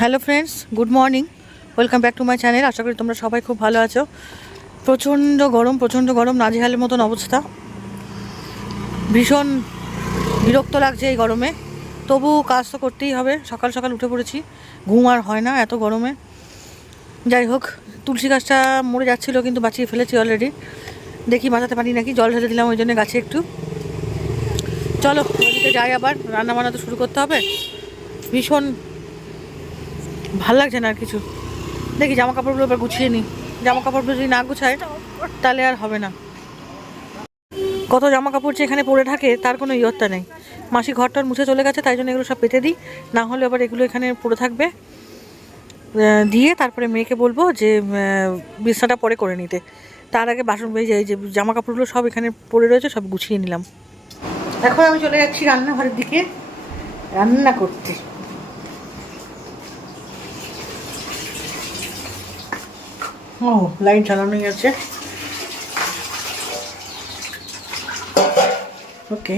Hello friends, good morning. Welcome back to my channel. আশা করি তোমরা সবাই খুব ভালো আছো। প্রচণ্ড গরম, নাজেহালের মতন অবস্থা। ভীষণ বিরক্ত লাগছে এই গরমে, তবু কাজ তো করতেই হবে। সকাল সকাল উঠে পড়েছি, ঘুম আর হয় না এত গরমে। যাই হোক, তুলসী গাছটা মরে যাচ্ছিলো কিন্তু বাঁচিয়ে ফেলেছি অলরেডি। দেখি বাঁচাতে পারি নাকি। জল ঢেলে দিলাম ওই জন্য গাছে একটু। চলো ওইদিকে যাই, আবার রান্না বান্না তো শুরু করতে হবে। ভীষণ ভাল লাগছে না আর কিছু। দেখি জামা কাপড়গুলো এবার গুছিয়ে নিই। জামা কাপড়গুলো যদি না গুছায় তাহলে আর হবে না। কত জামা কাপড় যে এখানে পড়ে থাকে তার কোনো ইয়ত্তা নেই। মাসি ঘরটার মুছে চলে গেছে, তাই জন্য এগুলো সব পেতে দিই। না হলে আবার এগুলো এখানে পড়ে থাকবে। দিয়ে তারপরে মেয়েকে বলবো যে বিছনাটা পরে করে নিতে। তার আগে বাসন বেজে এই যে জামা কাপড়গুলো সব এখানে পড়ে রয়েছে, সব গুছিয়ে নিলাম। এখন আমি চলে যাচ্ছি রান্নাঘরের দিকে রান্না করতে। ও, লাইট জ্বালানোই আছে। ওকে,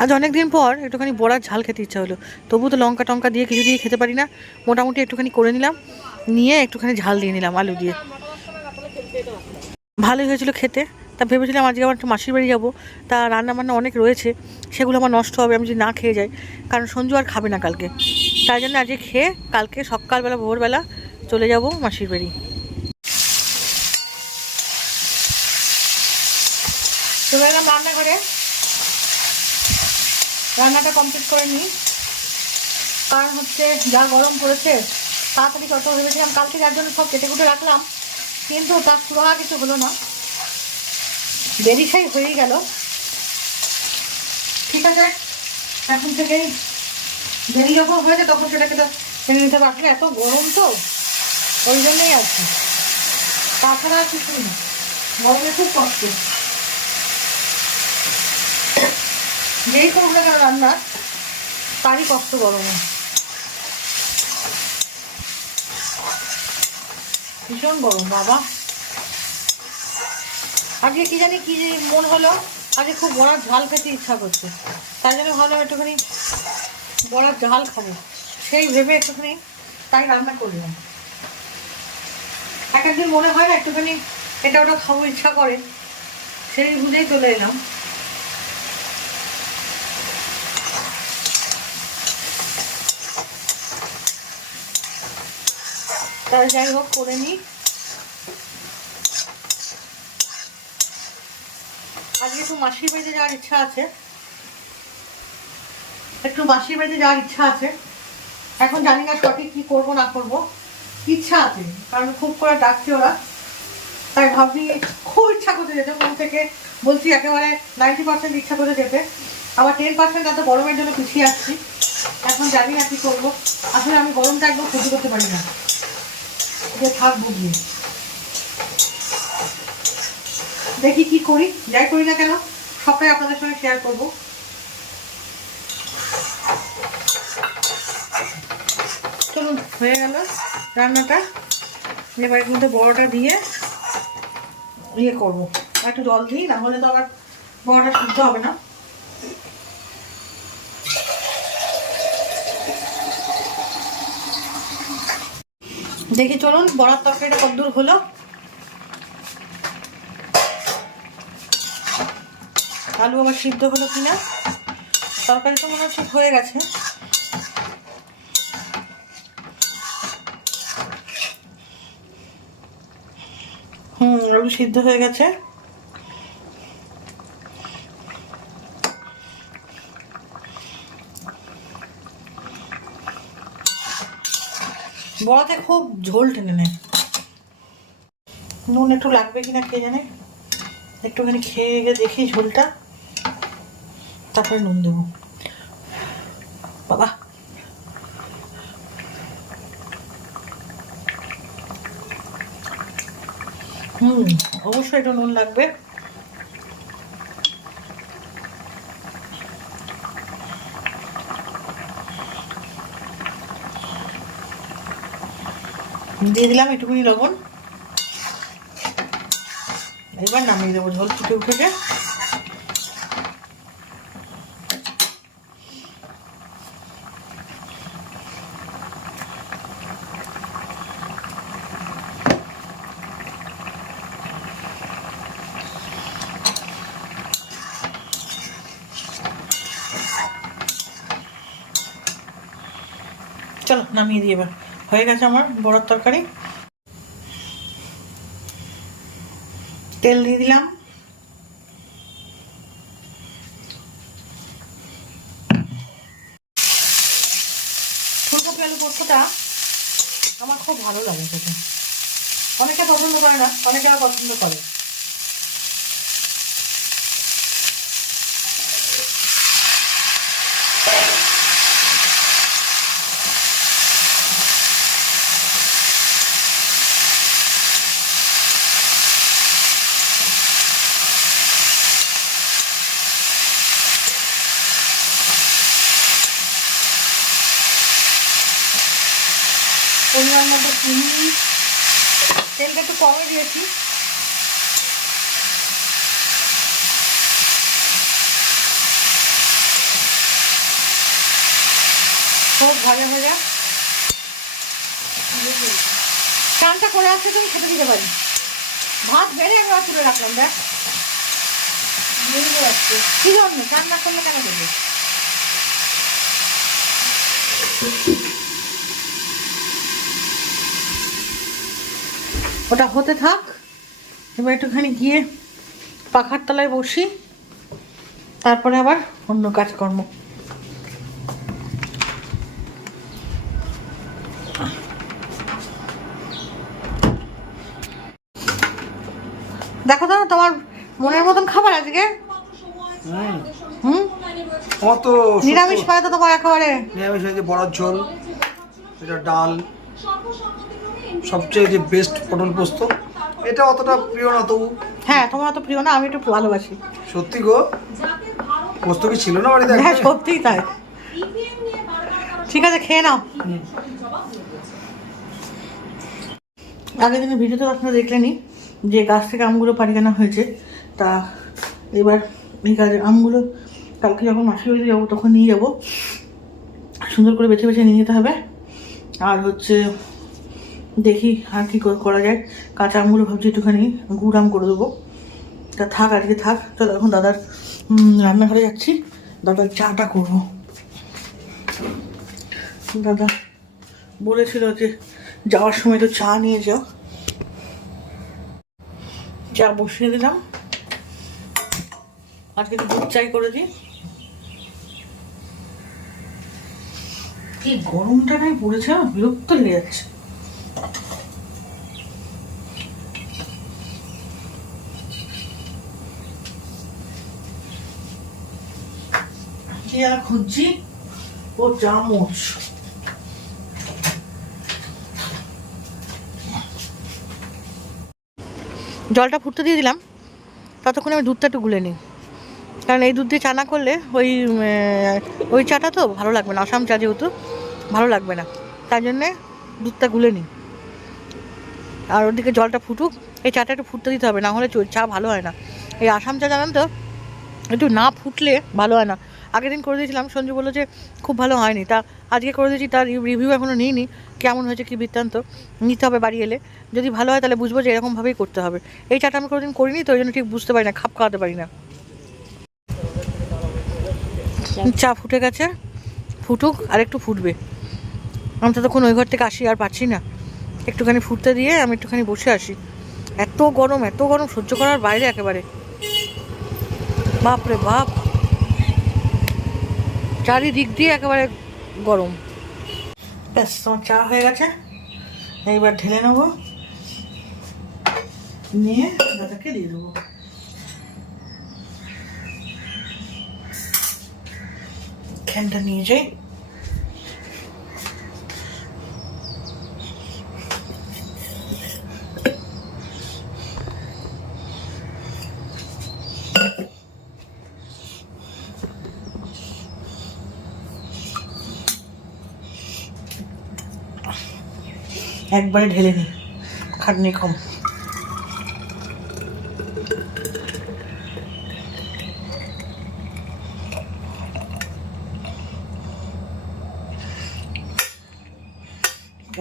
আজ অনেক দিন পর একটুখানি বড়ার ঝাল খেতে ইচ্ছা হলো। তবু তো লঙ্কা টঙ্কা দিয়ে কিছু দিয়ে খেতে পারি না। মোটামুটি একটুখানি করে নিলাম, নিয়ে একটুখানি ঝাল দিয়ে নিলাম আলু দিয়ে। ভালোই হয়েছিল খেতে। তা ভেবেছিলাম আজকে আমার একটু মাসির বাড়ি যাবো, তা রান্না বান্না অনেক রয়েছে, সেগুলো আমার নষ্ট হবে আমি যদি না খেয়ে যাই। কারণ সঞ্জু আর খাবে না কালকে। তাই জন্য আজকে খেয়ে কালকে সকালবেলা ভোরবেলা চলে যাব মাসির বাড়ি। চলে এলাম রান্নাঘরে, রান্নাটা কমপ্লিট করে নিই। কারণ হচ্ছে যা গরম পড়েছে, তাড়াতাড়ি কত ভেবেছিলাম কালকে, যার জন্য সব কেটে কুটে রাখলাম, কিন্তু তার সুরাহা কিছু হলো না, দেরি সেই হয়েই গেল। ঠিক আছে, এখন থেকেই দেরি যখন হয়েছে তখন সেটাকে তো মেনে নিতে পারলে। এত গরম তো, ওই জন্যই আছে, তাছাড়া আর কিছুই না। গরমে খুব কষ্ট, যেই করুক না কেন রান্না তারই কষ্ট গরমে। ভীষণ গরম বাবা। আজকে কি জানি কি যে মন হলো, আজকে খুব বড়ার ঝাল খেতে ইচ্ছা করছে। তাই জন্য ভাবলাম একটুখানি বড়ার ঝাল খাবো, সেই ভেবে একটুখানি তাই রান্না করলাম। এক একদিন মনে হয় না একটুখানি এটা ওটা খাবো ইচ্ছা করে, সেই বুঝেই চলে এলাম। তাহলে যাই হোক করে নিই। আজকে একটু মাসির বাড়িতে যাওয়ার ইচ্ছা আছে, এখন জানি না সঠিক কি করবো না করবো। ইচ্ছা আছে, কারণ খুব করে ডাকছে ওরা, তাই ভাবছি খুব ইচ্ছা করতে যেতে মন থেকে। বলছি একেবারে 90% ইচ্ছা করে যেতে, আবার 10% এত গরমের জন্য পিছিয়ে আসছি। এখন জানি না কি করবো। আসলে আমি গরমটা একদম সহ্য করতে পারি না, যে থাকবো গিয়ে। দেখি কি করি, যাই করি না কেন সবটাই আপনাদের সঙ্গে শেয়ার করবো। চলুন, হয়ে গেল রান্নাটা। এবার এর মধ্যে বড়টা দিয়ে ইয়ে করবো, একটু জল দিই, না হলে তো আবার বড়াটা সিদ্ধ হবে না। দেখি চলুন বড়ার তরকারিটা কতদূর হলো। আলু আবার সিদ্ধ হলো কিনা। তরকারি তো মনে হয় ঠিক হয়ে গেছে। আলু সিদ্ধ হয়ে গেছে। বড়াতে খুব ঝোল টেনে নেয়। নুন একটু লাগবে কিনা কে জানে, একটুখানি খেয়ে গিয়ে দেখি ঝোলটা, তারপরে নুন দেবো। বাবা, অবশ্যই একটু নুন লাগবে। দিয়ে দিলাম একটুখানি লবণ। এবার নামিয়ে দেবো, ঝোল ফুটে উঠেছে। চলো নামিয়ে দিয়ে এবার হয়ে গেছে আমার বড়ার তরকারি। তেল দিয়ে দিলাম, ফুলকপি আলু পোস্তটা আমার খুব ভালো লাগে খেতে। অনেকে পছন্দ করে না, অনেকে আর পছন্দ করে। পরিমাণ মতো চিনি, তেলটা একটু কমে দিয়েছি। খুব ভাজা ভাজা চানটা করে আসছে, তুমি খেতে দিতে পারি। ভাত বেড়ে একবার তুলে রাখলাম, দেখ যাচ্ছে কি জন্য চান না করলে কেন দেবে। ওটা হতে থাক, এবার একটুখানি গিয়ে পাখার তলায় বসি, তারপরে আবার অন্য কাজকর্ম। দেখো তো তোমার মনের মতন খাবার আজকে। কত নিরামিষ পায় তো তোমার একেবারে। নিরামিষ হয়েছে, বড়ার ঝোল, এটা ডাল, সবচেয়ে যে বেস্ট পটল পোস্ত। এটা অতটা প্রিয় না তবু। হ্যাঁ তোমার অত প্রিয় না, আমি একটু ভালোবাসি। সত্যি গো, পোস্ত কি ছিল না বাড়িতে? হ্যাঁ সত্যিই তাই। ঠিক আছে খেয়ে নাও। আগের দিনের ভিডিওতে আপনারা দেখলেনি যে গাছ থেকে আমগুলো পাড়িয়ে আনা হয়েছে। তা এবার এই গাছের আমগুলো কালকে যখন মাসির বাড়িতে যাবো তখন নিয়ে যাবো, সুন্দর করে বেছে বেছে নিয়ে যেতে হবে। আর হচ্ছে দেখি আর কী করা যায়। কাঁচা আমগুলো ভাবছি একটুখানি গুড় আম করে দেবো। তা থাক আজকে থাক, চলো এখন দাদার রান্নাঘরে যাচ্ছি, দাদার চাটা করবো। দাদা বলেছিল যে যাওয়ার সময় তো চা নিয়ে যাও। চা বসিয়ে দিলাম, আজকে তো দুধ চাই করে দিই। কি গরমটা নাই পড়েছে, বিরক্ত লেগে যাচ্ছে। কি আর খুঁজছি, ও চামচ। জলটা ফুটতে দিয়ে দিলাম, ততক্ষণে আমি দুধটা একটু গুলে নিই, কারণ এই দুধ দিয়ে চা না করলে ওই চাটা তো ভালো লাগবে না, আসাম চা যেহেতু ভালো লাগবে না, তাই জন্যে দুধটা গুলে নিই। আর ওদিকে জলটা ফুটুক, এই চাটা একটু ফুটতে দিতে হবে, না হলে চা ভালো হয় না। এই আসাম চা জানেন তো একটু না ফুটলে ভালো হয় না। আগের দিন করে দিয়েছিলাম, সঞ্জু বললো যে খুব ভালো হয়নি, তা আজকে করে দিয়েছি, তার রিভিউ এখনও নিইনি, কেমন হয়েছে কী বৃত্তান্ত নিতে হবে বাড়ি এলে। যদি ভালো হয় তাহলে বুঝবো যে এরকমভাবেই করতে হবে। এই চাটা আমি কোনোদিন করিনি তো ওই জন্য ঠিক বুঝতে পারি না, খাপ খাওয়াতে পারি না। চা ফুটে গেছে, ফুটুক আর একটু ফুটবে। আমি ততক্ষণ ওই ঘর থেকে আসি, আর পারছি না, একটুখানি ফুটতে দিয়ে আমি একটুখানি বসে আসি। এত গরম সহ্য করার বাইরে একেবারে, বাপরে বাপ, চারিদিক দিয়ে একেবারে গরম। ব্যাস তোমার চা হয়ে গেছে, এইবার ঢেলে নেবো, নিয়ে দাদাকে দিয়ে দেবো। ফ্যানটা নিয়ে যাই। একবারে ঢেলে নিই, খাটনি কম।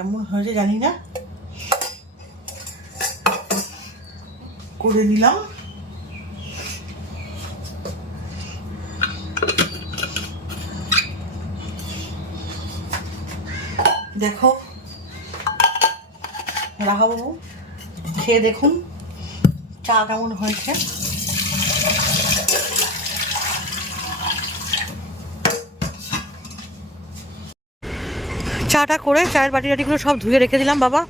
কেমন হয়েছে জানি না, করে নিলাম। দেখো রাহাবাবু, খেয়ে দেখুন চা কেমন হয়েছে। চাটা করে চায়ের বাটি টাটিগুলো সব ধুয়ে রেখে দিলাম বাবা,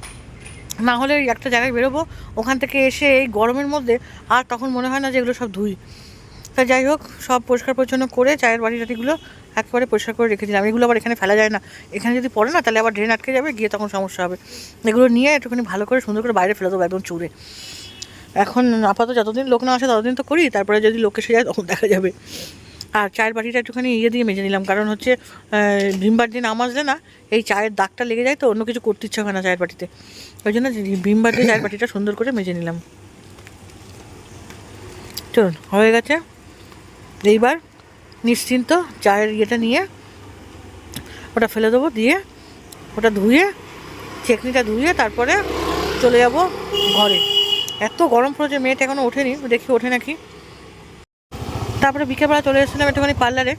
না হলে একটা জায়গায় বেরোবো, ওখান থেকে এসে এই গরমের মধ্যে আর তখন মনে হয় না যে এগুলো সব ধুই। তা যাই হোক, সব পরিষ্কার পরিচ্ছন্ন করে চায়ের বাটি টাটিগুলো একেবারে পরিষ্কার করে রেখে দিলাম। এগুলো আবার এখানে ফেলা যায় না, এখানে যদি পড়ে না তাহলে আবার ড্রেন আটকে যাবে, গিয়ে তখন সমস্যা হবে। এগুলো নিয়ে একটুখানি ভালো করে সুন্দর করে বাইরে ফেলে দেবো একদম চুড়ে। এখন আপাতত যতদিন লোক না আসে ততদিন তো করি, তারপরে যদি লোক এসে যায় তখন দেখা যাবে। আর চায়ের বাটিটা একটুখানি দিয়ে মেজে নিলাম, কারণ হচ্ছে ভিমবার দিয়ে না মাজলে না এই চায়ের দাগটা লেগে যায়, তো অন্য কিছু করতে ইচ্ছা হয় না চায়ের বাটিতে, ওই জন্য ভিমবার দিয়ে চায়ের বাটিটা সুন্দর করে মেজে নিলাম। চলুন, হয়ে গেছে। এইবার নিশ্চিন্ত চায়ের ইয়েটা নিয়ে ওটা ফেলে দেবো, দিয়ে ওটা ধুয়ে চেকনিটা ধুয়ে তারপরে চলে যাব ঘরে। এত গরম পড়েছে, মেয়েটা এখনও ওঠেনি, দেখি ওঠে নাকি। তারপরে বিকেলবেলা চলে এসেছিলাম একটুখানি পার্লারে,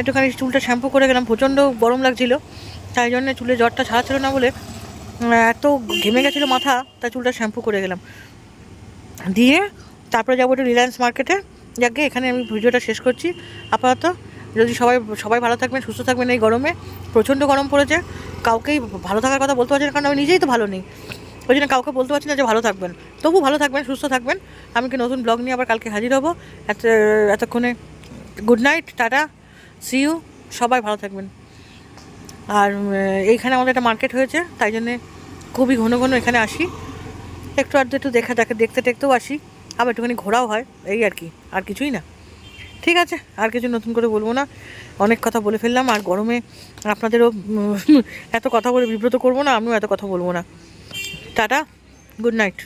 একটুখানি চুলটা শ্যাম্পু করে গেলাম, প্রচণ্ড গরম লাগছিল, তাই জন্য চুলে জ্বরটা ছাড়াচ্ছিল না বলে এত ঘেমে গেছিলো মাথা, তাই চুলটা শ্যাম্পু করে গেলাম। দিয়ে তারপরে যাবো একটু রিলায়েন্স মার্কেটে। যাকে এখানে আমি ভিডিওটা শেষ করছি আপাতত। যদি সবাই ভালো থাকবেন, সুস্থ থাকবেন। এই গরমে প্রচণ্ড গরম পড়েছে, কাউকেই ভালো থাকার কথা বলতে পারছি না, কারণ আমি নিজেই তো ভালো নেই, ওই জন্য কাউকে বলতে পারছি না যে ভালো থাকবেন। তবু ভালো থাকবেন, সুস্থ থাকবেন। আমি কি নতুন ব্লগ নিয়ে আবার কালকে হাজির হবো। এতক্ষণে good night, tata, see you. সবাই ভালো থাকবেন। আর এইখানে আমাদের একটা মার্কেট হয়েছে, তাই জন্যে খুবই ঘন ঘন এখানে আসি, একটু আধটু একটু দেখতে টেকতেও আসি, আবার একটুখানি ঘোরাও হয়, এই আর কি, আর কিছুই না। ঠিক আছে, আর কিছু নতুন করে বলবো না, অনেক কথা বলে ফেললাম। আর গরমে আপনাদেরও এত কথা বলে বিব্রত করবো না, আমিও এত কথা বলবো না। Tata, good night.